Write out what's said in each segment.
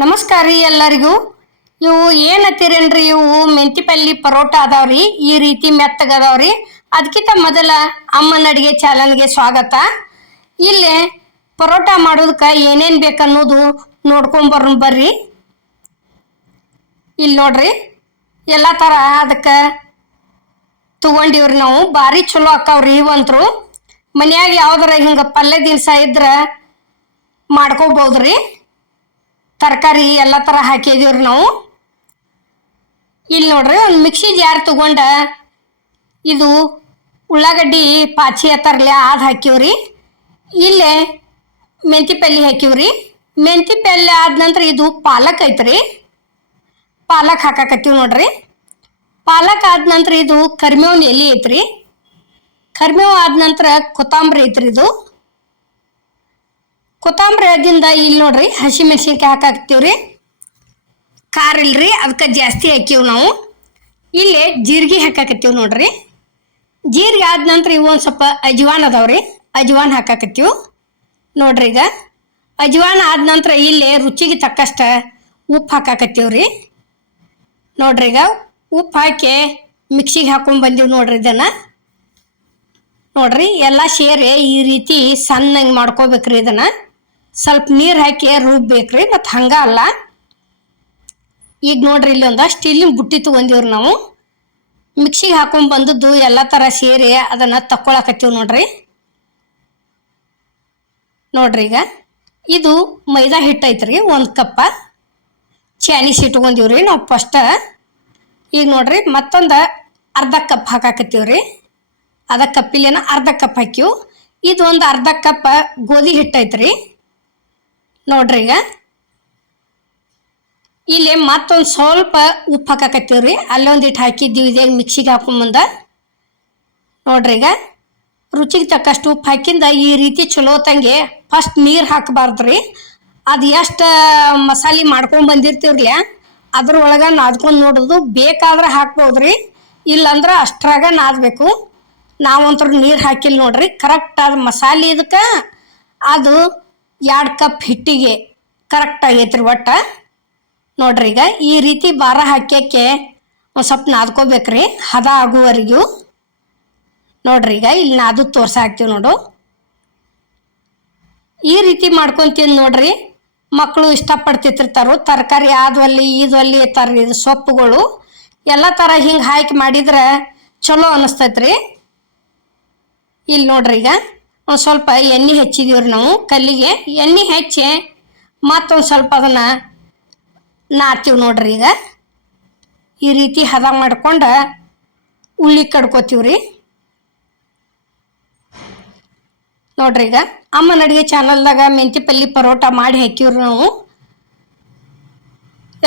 ನಮಸ್ಕಾರ ರೀ ಎಲ್ಲರಿಗೂ. ಇವು ಏನತ್ತೀರೇನ್ರಿ, ಇವು ಮೆಂತಿ ಪಲ್ಯ ಪರೋಟ ಅದಾವ್ರಿ. ಈ ರೀತಿ ಮೆತ್ತಗ ಅದಾವ್ರಿ. ಅದಕ್ಕಿಂತ ಮೊದಲ ಅಮ್ಮನ ಅಡಿಗೆ ಚಾನಲ್ಗೆ ಸ್ವಾಗತ. ಇಲ್ಲಿ ಪರೋಟ ಮಾಡೋದಕ್ಕೆ ಏನೇನು ಬೇಕನ್ನೋದು ನೋಡ್ಕೊಂಬರ್ನ ಬರ್ರಿ. ಇಲ್ಲಿ ನೋಡ್ರಿ, ಎಲ್ಲ ಥರ ಅದಕ್ಕೆ ತಗೊಂಡಿವ್ರಿ ನಾವು. ಭಾರಿ ಚಲೋ ಆಕಾವ್ರಿ ಇವಂತರು. ಮನ್ಯಾಗ ಯಾವ್ದಾರ ಹಿಂಗೆ ಪಲ್ಯ ದಿನಸ ಇದ್ರೆ ಮಾಡ್ಕೋಬೋದ್ರಿ. ತರಕಾರಿ ಎಲ್ಲ ಥರ ಹಾಕಿದೀವ್ರಿ ನಾವು. ಇಲ್ಲಿ ನೋಡ್ರಿ, ಒಂದು ಮಿಕ್ಸಿ ಜಾರ್ ತಗೊಂಡ ಇದು ಉಳ್ಳಾಗಡ್ಡಿ ಪಾಚಿ ಹತ್ತಾರಲೆ ಅದು ಹಾಕಿವ್ರಿ. ಇಲ್ಲೇ ಮೆಂತಿ ಪಲ್ಯ ಹಾಕಿವ್ರಿ. ಮೆಂತಿ ಪಲ್ಯ ಆದ ನಂತರ ಇದು ಪಾಲಕ್ ಐತ್ರಿ. ಪಾಲಕ್ ಹಾಕಾಕತ್ತೀವಿ ನೋಡ್ರಿ. ಪಾಲಕ್ ಆದ ನಂತರ ಇದು ಕರಿಬೇವಿನ ಎಲೆ ಐತ್ರಿ. ಕರಿಬೇವು ಆದ ನಂತರ ಕೊತ್ತಂಬರಿ ಐತ್ರಿ. ಇದು ಕೊತ್ತಂಬರಿ ಆದಿಂದ ಇಲ್ಲಿ ನೋಡ್ರಿ ಹಸಿಮೆಣ್ಸಿನ್ಕಾಯಿ ಹಾಕಾಕ್ತೀವ್ರಿ. ಖಾರ ಇಲ್ರಿ, ಅದಕ್ಕೆ ಜಾಸ್ತಿ ಹಾಕಿವ್ ನಾವು. ಇಲ್ಲೇ ಜೀರಿಗೆ ಹಾಕಾಕತ್ತೀವಿ ನೋಡ್ರಿ. ಜೀರಿಗೆ ಆದ ನಂತರ ಇವು ಒಂದು ಸ್ವಲ್ಪ ಅಜ್ವಾನ್ ಅದಾವ್ರಿ. ಅಜ್ವಾನ್ ಹಾಕಾಕತ್ತೀವಿ ನೋಡ್ರಿ. ಈಗ ಅಜ್ವಾನ್ ಆದ ನಂತರ ಇಲ್ಲೇ ರುಚಿಗೆ ತಕ್ಕಷ್ಟ ಉಪ್ಪು ಹಾಕಾಕತ್ತೀವ್ರಿ ನೋಡ್ರಿ. ಈಗ ಉಪ್ಪು ಹಾಕಿ ಮಿಕ್ಸಿಗೆ ಹಾಕೊಂಡು ಬಂದೀವಿ ನೋಡ್ರಿ. ಇದನ್ನು ನೋಡ್ರಿ, ಎಲ್ಲ ಸೇರಿ ಈ ರೀತಿ ಸಣ್ಣಂಗೆ ಮಾಡ್ಕೋಬೇಕ್ರಿ. ಇದನ್ನು ಸ್ವಲ್ಪ ನೀರು ಹಾಕಿ ರುಬ್ಬೇಕ್ರಿ, ಮತ್ತು ಹಂಗ ಅಲ್ಲ. ಈಗ ನೋಡ್ರಿ, ಇಲ್ಲೊಂದು ಸ್ಟೀಲಿನ ಬುಟ್ಟಿ ತೊಗೊಂಡಿವ್ರಿ ನಾವು. ಮಿಕ್ಸಿಗೆ ಹಾಕೊಂಡು ಬಂದದ್ದು ಎಲ್ಲ ಥರ ಸೇರಿ ಅದನ್ನು ತಕ್ಕೊಳಕತ್ತೀವಿ ನೋಡ್ರಿ. ನೋಡ್ರಿ, ಈಗ ಇದು ಮೈದಾ ಹಿಟ್ಟು ಐತ್ರಿ. 1 ಕಪ್ಪ ಚಾನೀಸ್ ಇಟ್ಕೊಂಡಿವ್ರಿ ನಾವು ಫಸ್ಟ್. ಈಗ ನೋಡ್ರಿ, ಮತ್ತೊಂದು ಅರ್ಧ ಕಪ್ ಹಾಕಾಕತ್ತೀವ್ರಿ. ಅರ್ಧ ಕಪ್ಪಿಲೇನ ಅರ್ಧ ಕಪ್ ಹಾಕಿವು. ಇದು ಒಂದು ಅರ್ಧ ಕಪ್ ಗೋಧಿ ಹಿಟ್ಟು ಐತ್ರಿ ನೋಡ್ರಿ. ಈಗ ಇಲ್ಲಿ ಮತ್ತೊಂದು ಸ್ವಲ್ಪ ಉಪ್ಪು ಹಾಕಾಕತ್ತೀವ್ರಿ. ಅಲ್ಲೊಂದಿಟ್ಟು ಹಾಕಿದ್ದೀವಿ ಇದೇ ಮಿಕ್ಸಿಗೆ ಹಾಕೊಂಬಂದ ನೋಡ್ರಿ. ಈಗ ರುಚಿಗೆ ತಕ್ಕಷ್ಟು ಉಪ್ಪು ಹಾಕಿಂದ ಈ ರೀತಿ ಚಲೋ ತಂಗೆ ಫಸ್ಟ್ ನೀರು ಹಾಕಬಾರ್ದ್ರಿ. ಅದು ಎಷ್ಟು ಮಸಾಲೆ ಮಾಡ್ಕೊಂಡು ಬಂದಿರ್ತೀವ್ರಲ್ಲ ಅದ್ರೊಳಗೆ ನಾದ್ಕೊಂಡು ನೋಡೋದು. ಬೇಕಾದ್ರೆ ಹಾಕ್ಬೋದ್ರಿ, ಇಲ್ಲಾಂದ್ರೆ ಅಷ್ಟ್ರಾಗ ನಾದಬೇಕು. ನಾವಂತರ ನೀರು ಹಾಕಿಲ್ಲ ನೋಡ್ರಿ. ಕರೆಕ್ಟ್ ಅದು ಮಸಾಲೆ ಇದಕ್ಕೆ ಅದು 2 ಕಪ್ ಹಿಟ್ಟಿಗೆ ಕರೆಕ್ಟ್ ಆಗೈತ್ರಿ ಒಟ್ಟು ನೋಡ್ರಿ. ಈಗ ಈ ರೀತಿ ಭಾರ ಹಾಕ್ಯಕ್ಕೆ ಒಂದು ಸ್ವಲ್ಪ ನಾದ್ಕೋಬೇಕ್ರಿ ಹದ ಆಗುವವರೆಗೂ ನೋಡ್ರಿ. ಈಗ ಇಲ್ಲಿ ನಾದು ತೋರ್ಸಾಕ್ತೀವಿ ನೋಡು. ಈ ರೀತಿ ಮಾಡ್ಕೊಂತೀನಿ ನೋಡ್ರಿ. ಮಕ್ಕಳು ಇಷ್ಟಪಡ್ತಿರ್ತಾರೋ. ತರಕಾರಿ ಆದ್ವಲ್ಲಿ ಇದ್ವಲ್ಲಿ ಇದು ಸೊಪ್ಪುಗಳು ಎಲ್ಲ ಥರ ಹಿಂಗೆ ಹಾಕಿ ಮಾಡಿದ್ರೆ ಚಲೋ ಅನ್ನಿಸ್ತೈತ್ರಿ. ಇಲ್ಲಿ ನೋಡ್ರಿ, ಈಗ ಒಂದು ಸ್ವಲ್ಪ ಎಣ್ಣೆ ಹಚ್ಚಿದೀವ್ರಿ ನಾವು ಕಲ್ಲಿಗೆ. ಎಣ್ಣೆ ಹಚ್ಚಿ ಮತ್ತೊಂದು ಸ್ವಲ್ಪ ಅದನ್ನು ನಾದ್ತೀವಿ ನೋಡ್ರಿ. ಈಗ ಈ ರೀತಿ ಹದ ಮಾಡ್ಕೊಂಡು ಉಳ್ಳಿ ಕಡ್ಕೋತೀವ್ರಿ ನೋಡ್ರಿ. ಈಗ ಅಮ್ಮನ ಅಡುಗೆ ಚಾನಲ್ದಾಗ ಮೆಂತಿ ಪಲ್ಯ ಪರೋಟ ಮಾಡಿ ಹಾಕಿವ್ರಿ ನಾವು.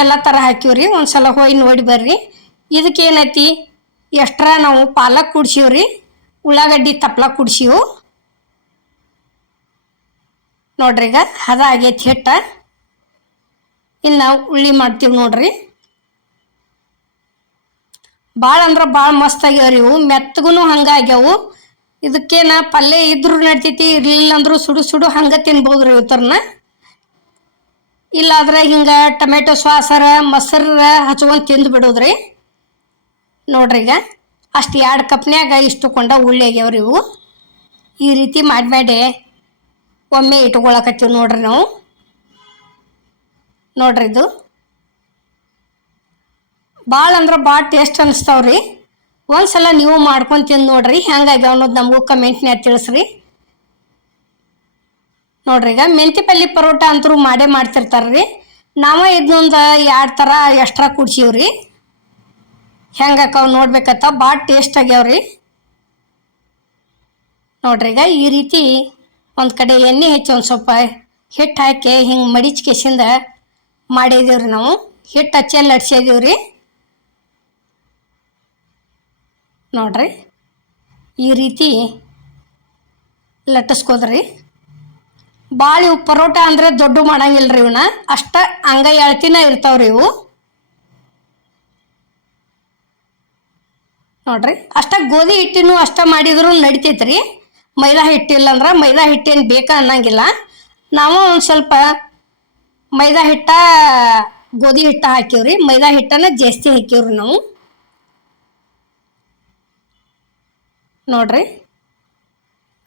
ಎಲ್ಲ ಥರ ಹಾಕಿವ್ರಿ. ಒಂದು ಸಲ ಹೋಗಿ ನೋಡಿ ಬರ್ರಿ. ಇದಕ್ಕೇನೈತಿ ಎಕ್ಸ್ಟ್ರಾ ನಾವು ಪಾಲಕ್ ಕುಡ್ಸೀವ್ರಿ, ಉಳ್ಳಾಗಡ್ಡಿ ತಪ್ಪಲ ಕುಡ್ಸೀವು ನೋಡ್ರಿ. ಈಗ ಹದ ಆಗೈತಿ ಹಿಟ್ಟ. ಇನ್ನು ನಾವು ಉಳ್ಳಿ ಮಾಡ್ತೀವಿ ನೋಡ್ರಿ. ಭಾಳ ಅಂದ್ರೆ ಭಾಳ ಮಸ್ತ್ ಆಗ್ಯಾವ್ರಿ ಇವು. ಮೆತ್ತಗೂ ಹಂಗೆ ಆಗ್ಯಾವು. ಇದಕ್ಕೇನ ಪಲ್ಯ ಇದ್ರೂ ನಡ್ತೈತಿ, ಇರಲಿಲ್ಲ ಅಂದ್ರೂ ಸುಡು ಸುಡು ಹಂಗೆ ತಿನ್ಬೋದ್ರಿ ಇವತ್ತರನ್ನ. ಇಲ್ಲಾದ್ರೆ ಹಿಂಗೆ ಟೊಮೆಟೊ ಸಾಸರ ಮೊಸರ ಹಚ್ಕೊಂಡು ತಿಂದು ಬಿಡೋದ್ರಿ ನೋಡ್ರಿ. ಈಗ ಅಷ್ಟು 2 ಕಪ್ನ್ಯಾಗ ಇಷ್ಟು ಕೊಂಡ ಉಳ್ಳಿ ಆಗ್ಯಾವ್ರಿ ಇವು. ಈ ರೀತಿ ಮಾಡಿ ಒಮ್ಮೆ ಇಟ್ಕೊಳಕತ್ತೀವಿ ನೋಡ್ರಿ ನಾವು ನೋಡ್ರಿ. ಇದು ಭಾಳ ಅಂದ್ರೆ ಭಾಳ ಟೇಸ್ಟ್ ಅನಿಸ್ತಾವ್ರಿ. ಒಂದ್ಸಲ ನೀವು ಮಾಡ್ಕೊಂಡು ತಿಂದು ನೋಡ್ರಿ ಹೆಂಗಾಗ್ಯಾವ ಅನ್ನೋದು ನಮಗೂ ಕಮೆಂಟ್ನ್ಯಾಗ ತಿಳಿಸ್ರಿ ನೋಡ್ರಿ. ಈಗ ಮೆಂತಿ ಪಲ್ಯ ಪರೋಟ ಅಂತರೂ ಮಾಡೇ ಮಾಡ್ತಿರ್ತಾರ್ರಿ. ನಾವು ಇದನ್ನೊಂದು 2 ಥರ ಎಕ್ಸ್ಟ್ರಾ ಕುಡ್ಸೀವ್ರಿ. ಹೆಂಗಾಕಾವ್ ನೋಡ್ಬೇಕತ್ತ ಭಾಳ ಟೇಸ್ಟ್ ಆಗ್ಯಾವ್ರಿ ನೋಡ್ರಿ. ಈಗ ಈ ರೀತಿ ಒಂದು ಕಡೆ ಎಣ್ಣೆ ಹಚ್ಚಿ ಒಂದು ಸ್ವಲ್ಪ ಹಿಟ್ಟು ಹಾಕಿ ಹಿಂಗೆ ಮಡಿಚ್ ಕೆಸಿಂದ ಮಾಡಿದೀವ್ರಿ ನಾವು. ಹಿಟ್ಟು ಹಚ್ಚಿ ಲಟ್ಸಿದೀವ್ರಿ ನೋಡ್ರಿ. ಈ ರೀತಿ ಲಟ್ಟಿಸ್ಕೋದ್ರಿ. ಭಾಳ ಇವು ಪರೋಟ ಅಂದರೆ ದೊಡ್ಡ ಮಾಡಂಗಿಲ್ರಿ. ಇವನ್ನ ಅಷ್ಟ ಹಂಗ ಎಳ್ತಿನ ಇರ್ತಾವ್ರಿ ಇವು ನೋಡ್ರಿ. ಅಷ್ಟ ಗೋಧಿ ಹಿಟ್ಟಿನೂ ಅಷ್ಟ ಮಾಡಿದ್ರು ನಡಿತೈತ್ರಿ. ಮೈದಾ ಹಿಟ್ಟಿಲ್ಲ ಅಂದ್ರೆ ಮೈದಾ ಹಿಟ್ಟೇನು ಬೇಕಾ ಅನ್ನಂಗಿಲ್ಲ. ನಾವು ಒಂದು ಸ್ವಲ್ಪ ಮೈದಾ ಹಿಟ್ಟ ಗೋಧಿ ಹಿಟ್ಟ ಹಾಕಿವ್ರಿ. ಮೈದಾ ಹಿಟ್ಟನ್ನ ಜಾಸ್ತಿ ಹಾಕಿವ್ರಿ ನಾವು. ನೋಡ್ರಿ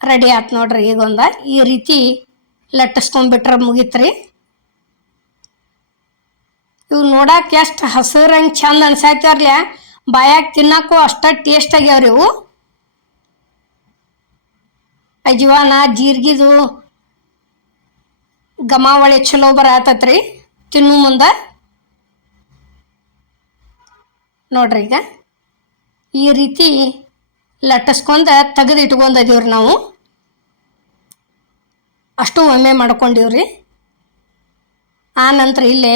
ರೆಡಿ ಆಯ್ತು ನೋಡ್ರಿ. ಈಗೊಂದ ಈ ರೀತಿ ಲಟ್ಟಿಸ್ಕೊಂಡ್ಬಿಟ್ರೆ ಮುಗೀತ್ರಿ. ಇವು ನೋಡಕ್ಕೆ ಎಷ್ಟು ಹಸಿರಂಗೆ ಚಂದ ಅನ್ಸಾಯ್ತಾರ್ಲ, ಬಾಯಾಗ ತಿನ್ನಕ್ಕೂ ಅಷ್ಟ ಟೇಸ್ಟ್ ಆಗ್ಯಾವ್ರಿ ಇವು. ಅಜ್ವಾನ ಜೀರಿಗೆದು ಘಮಾವಳಿ ಚಲೋ ಬರತೈತ್ರಿ ತಿನ್ನು ಮುಂದೆ. ನೋಡ್ರಿ ಈಗ ಈ ರೀತಿ ಲಟ್ಟಿಸ್ಕೊಂಡ ತೆಗೆದು ಇಟ್ಕೊಂಡದೀವ್ರಿ ನಾವು. ಅಷ್ಟು ಒಮ್ಮೆ ಮಾಡ್ಕೊಂಡಿವ್ರಿ. ಆ ನಂತರ ಇಲ್ಲೇ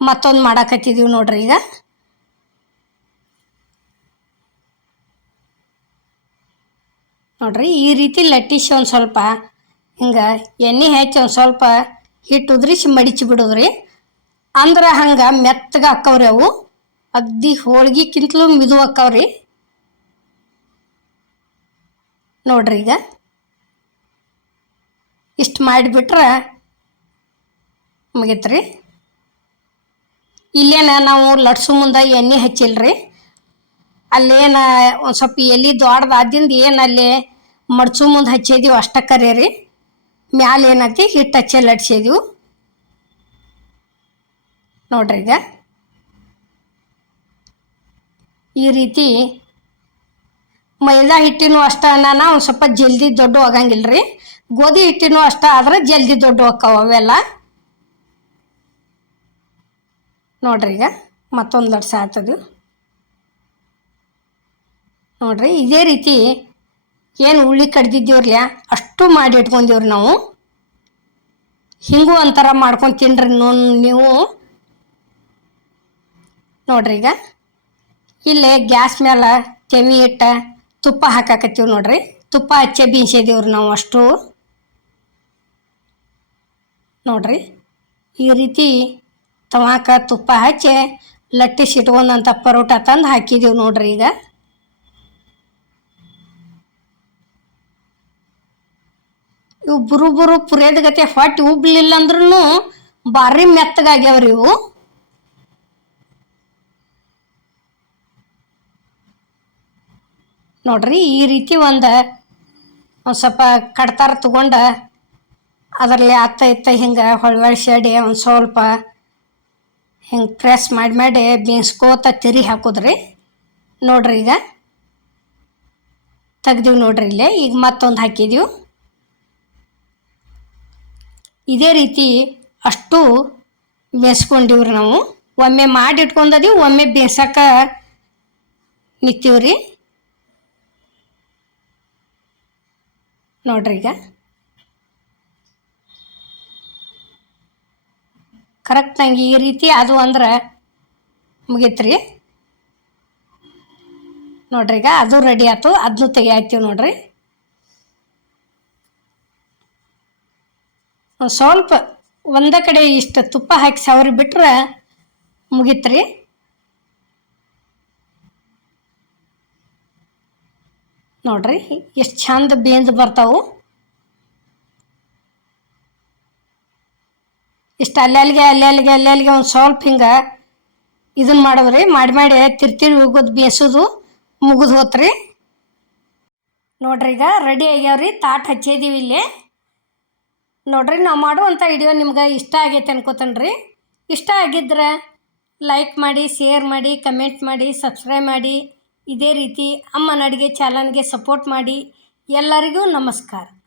ಮತ್ತೊಂದು ಮಾಡಾಕತ್ತಿದ್ದೀವಿ ನೋಡ್ರಿ. ಈಗ ನೋಡ್ರಿ ಈ ರೀತಿ ಲಟ್ಟಿಸಿ ಒಂದು ಸ್ವಲ್ಪ ಹಿಂಗೆ ಎಣ್ಣೆ ಹಚ್ಚಿ ಒಂದು ಸ್ವಲ್ಪ ಹಿಟ್ಟು ಉದ್ರಿಸಿ ಮಡಿಚಿ ಬಿಡೋದ್ರಿ. ಅಂದ್ರೆ ಹಂಗೆ ಮೆತ್ತಗೆ ಹಾಕವ್ರಿ ಅವು. ಅಗ್ದಿ ಹೋಳ್ಗಿಕ್ಕಿಂತಲೂ ಮಿದು ಹಾಕವ್ರಿ. ನೋಡ್ರಿ ಈಗ ಇಷ್ಟು ಮಾಡಿಬಿಟ್ರೆ ಮುಗೀತ್ರಿ. ಇಲ್ಲೇನ ನಾವು ಲಟ್ಸು ಮುಂದೆ ಎಣ್ಣೆ ಹಚ್ಚಿಲ್ರಿ. ಅಲ್ಲೇನ ಒಂದು ಸ್ವಲ್ಪ ಎಲೆ ದೊಡ್ಡದಾದಿಂದ ಏನು ಅಲ್ಲಿ ಮಡ್ಚು ಮುಂದೆ ಹಚ್ಚಿದೀವಿ ಅಷ್ಟ ಕರೀರಿ. ಮ್ಯಾಲೆ ಏನೈತಿ ಹಿಟ್ಟು ಹಚ್ಚಿ ಲಟ್ಸಿದೀವಿ. ನೋಡ್ರಿ ಈಗ ಈ ರೀತಿ ಮೈದಾ ಹಿಟ್ಟಿನೂ ಅಷ್ಟ ನಾನು ಒಂದು ಸ್ವಲ್ಪ ಜಲ್ದಿ ದೊಡ್ಡ ಆಗಂಗಿಲ್ರಿ. ಗೋಧಿ ಹಿಟ್ಟಿನೂ ಅಷ್ಟ ಆದ್ರೆ ಜಲ್ದಿ ದೊಡ್ಡ ಹೋಕ್ಕವ ಅವೆಲ್ಲ. ನೋಡ್ರಿ ಈಗ ಮತ್ತೊಂದು ಲಟ್ಸ ಆಗ್ತದೆ ನೋಡ್ರಿ. ಇದೇ ರೀತಿ ಏನು ಉಳ್ಳಿ ಕಡ್ದಿದ್ದೀವ್ರಿ ಅಷ್ಟು ಮಾಡಿ ಇಟ್ಕೊಂಡಿವ್ರಿ ನಾವು. ಹಿಂಗೂ ಒಂಥರ ಮಾಡ್ಕೊಂಡು ತಿನ್ರಿ ನೀವು. ನೋಡ್ರಿ ಈಗ ಇಲ್ಲೇ ಗ್ಯಾಸ್ ಮೇಲೆ ತೆವಿ ಇಟ್ಟ ತುಪ್ಪ ಹಾಕಾಕತ್ತೀವಿ ನೋಡ್ರಿ. ತುಪ್ಪ ಹಚ್ಚೆ ಬೀನ್ಸಿದೀವ್ರಿ ನಾವು ಅಷ್ಟು. ನೋಡ್ರಿ ಈ ರೀತಿ ತವಾಕ ತುಪ್ಪ ಹಚ್ಚಿ ಲಟ್ಟಿಸಿ ಇಟ್ಕೊಂಡಂಥ ಪರೋಟ ತಂದು ಹಾಕಿದೀವಿ ನೋಡ್ರಿ. ಈಗ ಇವು ಬುರು ಪುರಿಯದ ಗತೆ ಹೊಟ್ಟೆ ಉಬ್ಲಿಲ್ಲ ಅಂದ್ರೂ ಭಾರಿ ಮೆತ್ತಗಾಗ್ಯಾವ್ರಿ ಇವು. ನೋಡ್ರಿ ಈ ರೀತಿ ಒಂದು ಸ್ವಲ್ಪ ಕಡ್ತಾರ ತಗೊಂಡ ಅದರಲ್ಲಿ ಅತ್ತ ಇತ್ತ ಹಿಂಗೆ ಹೊಳ್ವಳ್ಸಾಡಿ ಒಂದು ಸ್ವಲ್ಪ ಹಿಂಗೆ ಪ್ರೆಸ್ ಮಾಡಿ ಬೇಯಿಸ್ಕೋತ ತಿರಿ ಹಾಕೋದ್ರಿ. ನೋಡ್ರಿ ಈಗ ತೆಗ್ದೀವಿ ನೋಡ್ರಿ. ಇಲ್ಲೇ ಈಗ ಮತ್ತೊಂದು ಹಾಕಿದೀವಿ. ಇದೇ ರೀತಿ ಅಷ್ಟು ಬೇಯಿಸ್ಕೊಂಡಿವ್ರಿ ನಾವು. ಒಮ್ಮೆ ಮಾಡಿ ಇಟ್ಕೊಂಡದೀವಿ, ಒಮ್ಮೆ ಬೇಯಿಸಕ್ಕೆ ನಿಂತೀವ್ರಿ. ನೋಡ್ರಿ ಈಗ ಕರೆಕ್ಟಾಗಿ ಈ ರೀತಿ ಅದು ಅಂದ್ರೆ ಮುಗೀತ್ರಿ. ನೋಡ್ರಿ ಈಗ ಅದು ರೆಡಿ ಆಯ್ತು. ಅದನ್ನು ತೆಗಿಯಾಕ್ತೀವಿ ನೋಡ್ರಿ. ಒಂದು ಸ್ವಲ್ಪ ಒಂದೇ ಕಡೆ ಇಷ್ಟು ತುಪ್ಪ ಹಾಕಿ ಸವರಿ ಬಿಟ್ರೆ ಮುಗೀತ್ರಿ. ನೋಡ್ರಿ ಎಷ್ಟು ಚಂದ ಬೇಂದು ಬರ್ತಾವು. ಇಷ್ಟು ಅಲ್ಲಲ್ಲಿಗೆ ಒಂದು ಸ್ವಲ್ಪ ಹಿಂಗೆ ಇದನ್ನು ಮಾಡೋದ್ರಿ. ಮಾಡಿ ತಿರ್ತಿರಿ ಹೋಗೋದು ಬೇಯಿಸೋದು ಮುಗಿದು ಹೋತ್ರಿ. ನೋಡ್ರಿ ಈಗ ರೆಡಿ ಆಗ್ಯಾವ್ರಿ. ತಾಟ್ ಹಚ್ಚಿದೀವಿ ಇಲ್ಲಿ. ನೋಡ್ರಿ ನಾವು ಮಾಡುವಂಥ ವಿಡಿಯೋ ನಿಮ್ಗೆ ಇಷ್ಟ ಆಗೈತೆ ಅನ್ಕೋತೇನೆ. ಇಷ್ಟ ಆಗಿದ್ರೆ ಲೈಕ್ ಮಾಡಿ, ಶೇರ್ ಮಾಡಿ, ಕಮೆಂಟ್ ಮಾಡಿ, ಸಬ್ಸ್ಕ್ರೈಬ್ ಮಾಡಿ. ಇದೇ ರೀತಿ ಅಮ್ಮನ ಅಡುಗೆ ಚಾನಲ್ಗೆ ಸಪೋರ್ಟ್ ಮಾಡಿ. ಎಲ್ಲರಿಗೂ ನಮಸ್ಕಾರ.